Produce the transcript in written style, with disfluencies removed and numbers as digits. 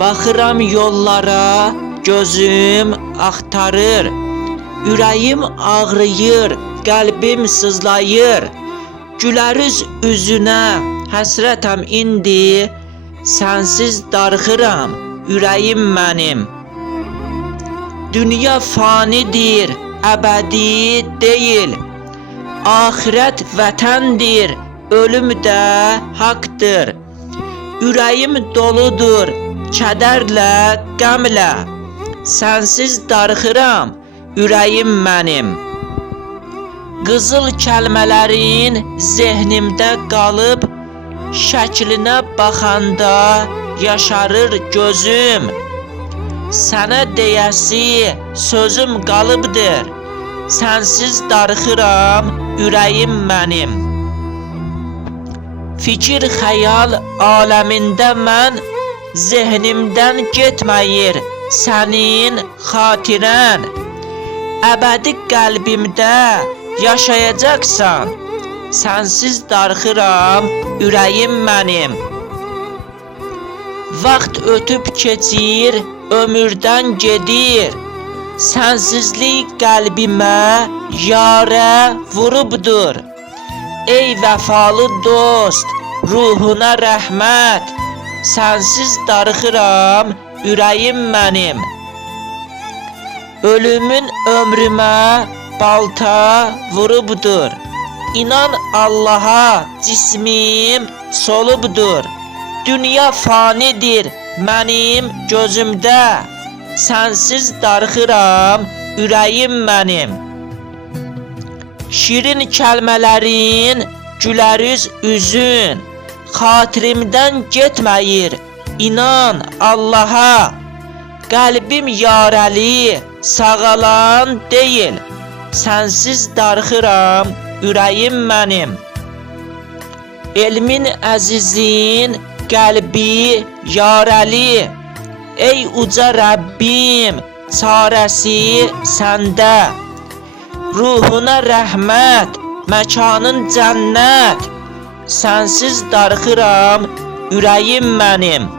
Baxıram yollara, gözüm axtarır. Ürəyim ağrıyır, qəlbim sızlayır. Güləriz üzünə, həsrətəm indi. Sənsiz darıxıram, ürəyim mənim. Dünya fanidir, əbədi deyil. Axirət vətəndir, ölüm də haqdır. Ürəyim doludur, kədərlə, qəmlə. Sənsiz darıxıram, ürəyim mənim. Qızıl kəlmələrin zehnimdə qalıb, şəklinə baxanda yaşarır gözüm. Sənə deyəsi sözüm qalıbdır. Sənsiz darıxıram, ürəyim mənim. Fikir xəyal aləmində mən, zehnimdən getməyir sənin xatirən. Əbədi qəlbimdə yaşayacaqsan. Sənsiz darıxıram, ürəyim mənim. Vaxt ötüb keçir, ömürdən gedir. Sənsizlik qəlbimə yarə vurubdur. Ey vəfalı dost, ruhuna rəhmət. Sənsiz darıxıram, ürəyim mənim. Ölümün ömrümə balta vurubdur. İnan Allaha, cismim solubdur. Dünya fanidir mənim gözümdə. Sənsiz darıxıram, ürəyim mənim. Şirin kəlmələrin, güləriz üzün. Xatirimdən getməyir, inan Allaha. Qəlbim yarəli, sağalan deyil. Sənsiz darıxıram, ürəyim mənim. Elmin əzizin, qəlbi yarəli. Ey uca Rəbbim, çarəsi səndə. Ruhuna rəhmət, məkanın cənnət. Sənsiz darıxıram, ürəyim mənim.